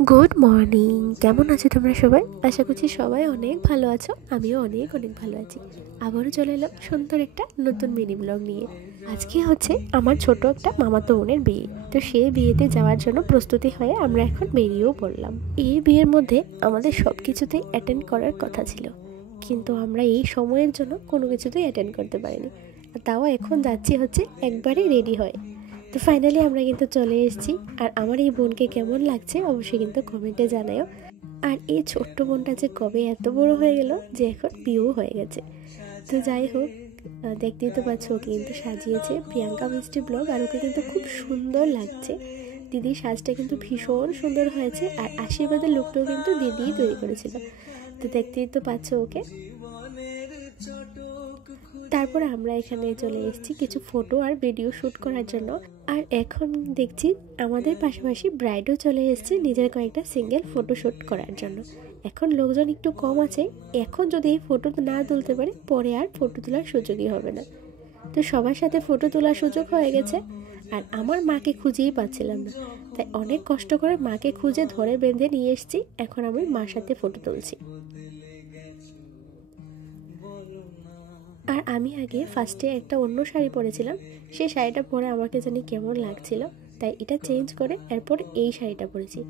Good morning. কেমন আছো তোমরা সবাই? আশা করছি সবাই অনেক ভালো আছো। আমিও অনেক অনেক ভালো আছি। আবারও চলে এলাম সুন্দর একটা নতুন মিনি ব্লগ নিয়ে। আজকে হচ্ছে আমার ছোট একটা মামাতো বোনের বিয়ে। তো সেই বিয়েতে যাওয়ার জন্য প্রস্তুতি হয়ে আমরা এখন বেরিয়েও পড়লাম। এই বিয়ের মধ্যে আমাদের সব কিছুতেই অ্যাটেন্ড করার কথা ছিল, কিন্তু আমরা এই সময়ের জন্য কোনো কিছুতেই অ্যাটেন্ড করতে পারিনি। তাও এখন যাচ্ছি হচ্ছে একবারে রেডি হয়। তো ফাইনালি আমরা কিন্তু চলে এসেছি। আর আমার এই বোনকে কেমন লাগছে অবশ্যই কিন্তু কমেন্টে জানাও। আর এই ছোট্ট বোনটা যে কবে এত বড় হয়ে গেল যে এখন বিয়েও হয়ে গেছে। তো যাই হোক, দেখতেই তো পাচ্ছ ওকে কিন্তু সাজিয়েছে প্রিয়াঙ্কা মিষ্টি ব্লগ, আর ওকে কিন্তু খুব সুন্দর লাগছে। দিদির সাজটা কিন্তু ভীষণ সুন্দর হয়েছে, আর আশীর্বাদের লুকটাও কিন্তু দিদিই তৈরি করেছিল। তো দেখতেই তো পাচ্ছ ওকে। তারপর আমরা এখানে চলে এসেছি কিছু ফটো আর ভিডিও শ্যুট করার জন্য। আর এখন দেখছি আমাদের পাশাপাশি ব্রাইডও চলে এসেছে নিজের কয়েকটা সিঙ্গেল ফটো শ্যুট করার জন্য। এখন লোকজন একটু কম আছে, এখন যদি এই ফটো না তুলতে পারে পরে আর ফটো তোলার সুযোগই হবে না। তো সবার সাথে ফটো তোলার সুযোগ হয়ে গেছে, আর আমার মাকে খুঁজেই পাচ্ছিলাম না, তাই অনেক কষ্ট করে মাকে খুঁজে ধরে বেঁধে নিয়ে এসেছি। এখন আমি মার সাথে ফটো তুলছি। আর আমি আগে ফার্স্টে একটা অন্য শাড়ি পরেছিলাম, সেই শাড়িটা পরে আমাকে জানি কেমন লাগছিল, তাই এটা চেঞ্জ করে এরপর এই শাড়িটা পরেছি।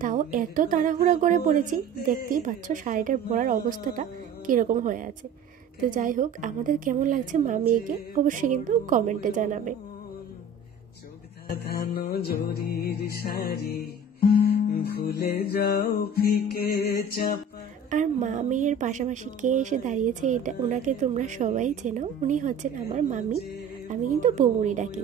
তাও এত তাড়াহুড়া করে পরেছি, দেখতেই পাচ্ছ শাড়িটার পরার অবস্থাটা কীরকম হয়ে আছে। তো যাই হোক, আমাদের কেমন লাগছে মা মেয়েকে অবশ্যই কিন্তু কমেন্টে জানাবে। ভুলে যাও ফিকে চাপ। আর মা মেয়ের পাশাপাশি কে এসে দাঁড়িয়েছে, এটা ওনাকে তোমরা সবাই চেনো। উনি হচ্ছেন আমার মামি। আমি কিন্তু বৌমনি ডাকি।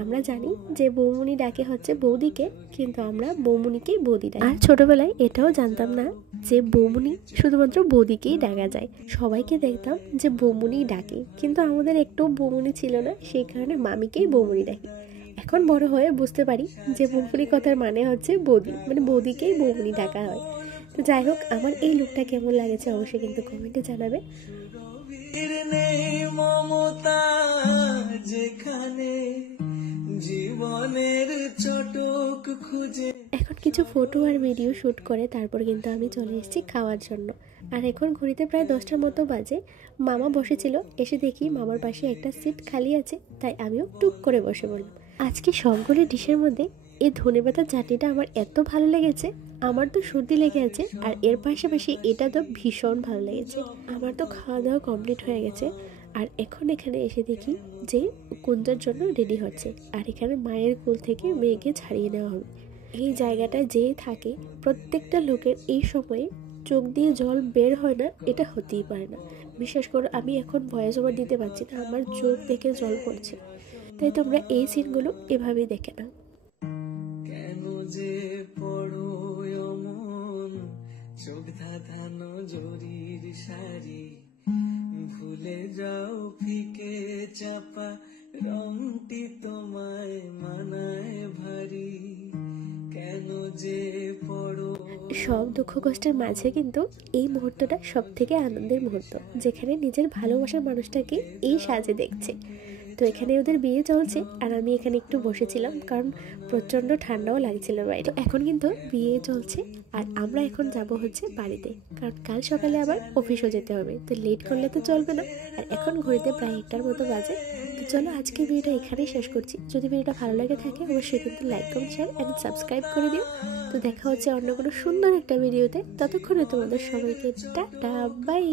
আমরা জানি যে বৌমনি ডাকে হচ্ছে বৌদিকে, কিন্তু আমরা বৌমনিকেই বৌদি ডাকি। আর ছোটবেলায় এটাও জানতাম না যে বৌমনি শুধুমাত্র বৌদিকেই ডাকা যায়। সবাইকে দেখতাম যে বৌমনি ডাকে, কিন্তু আমাদের একটু বৌমনি ছিল না, সেই কারণে মামিকেই বৌমনি ডাকি। এখন বড় হয়ে বুঝতে পারি যে বৌমনি কথার মানে হচ্ছে বৌদি, মানে বৌদিকেই বৌমনি ডাকা হয়। তো যাই হোক, আমার এই লুকটা কেমন লাগেছে অবশ্যই কিন্তু কমেন্টে জানাবে। এখন কিছু ফটো আর ভিডিও শ্যুট করে তারপর কিন্তু আমি চলে এসেছি খাওয়ার জন্য। আর এখন ঘড়িতে প্রায় 10টার মতো বাজে। মামা বসেছিল, এসে দেখি মামার পাশে একটা সিট খালি আছে, তাই আমিও টুক করে বসে বললাম। আজকে সবগুলো ডিশের মধ্যে এই ধনেপাতার চাটনিটা আমার এত ভালো লেগেছে। আমার তো সর্দি লেগে আছে, আর এর পাশাপাশি এটা তো ভীষণ ভালো লেগেছে। আমার তো খাওয়া দাওয়া কমপ্লিট হয়ে গেছে। আর এখন এখানে এসে দেখি যে কুঞ্জার জন্য রেডি হচ্ছে, আর এখানে মায়ের কোল থেকে মেয়েকে ছাড়িয়ে নেওয়া হবে। এই জায়গাটায় যে থাকে প্রত্যেকটা লোকের এই সময়ে চোখ দিয়ে জল বের হয় না, এটা হতেই পারে না। বিশেষ করে আমি এখন ভয়েস ওভার দিতে পারছি না, আমার চোখ থেকে জল পড়ছে। তাই তোমরা এই সিনগুলো এভাবেই দেখে নাও। কেন যে পড়ো অমন চোখ ধাঁধানো জরির শাড়ি, ভুলে যাও ফিকে চাপা রংটি তোমায় মানায় ভারী, কেন যে পড়ো। সব দুঃখ কষ্টের মাঝে কিন্তু এই মুহূর্তটা সব থেকে আনন্দের মুহূর্ত, যেখানে নিজের ভালোবাসার মানুষটাকে এই সাজে দেখছে। তো এখানে ওদের বিয়ে চলছে, আর আমি এখানে একটু বসেছিলাম কারণ প্রচণ্ড ঠান্ডাও লাগছিল বাইরে। তো এখন কিন্তু বিয়ে চলছে, আর আমরা এখন যাব হচ্ছে বাড়িতে, কারণ কাল সকালে আবার অফিসও যেতে হবে। তো লেট করলে তো চলবে না। আর এখন ঘড়িতে প্রায় 1টার মতো বাজে। তো চলো আজকে ভিডিওটা এখানেই শেষ করছি। যদি ভিডিওটা ভালো লাগে থাকে অবশ্যই কিন্তু like comment share and subscribe করে দিও। তো দেখা হচ্ছে অন্য কোনো সুন্দর একটা ভিডিওতে। ততক্ষণে তোমাদের সবাইকে টাটা বাই।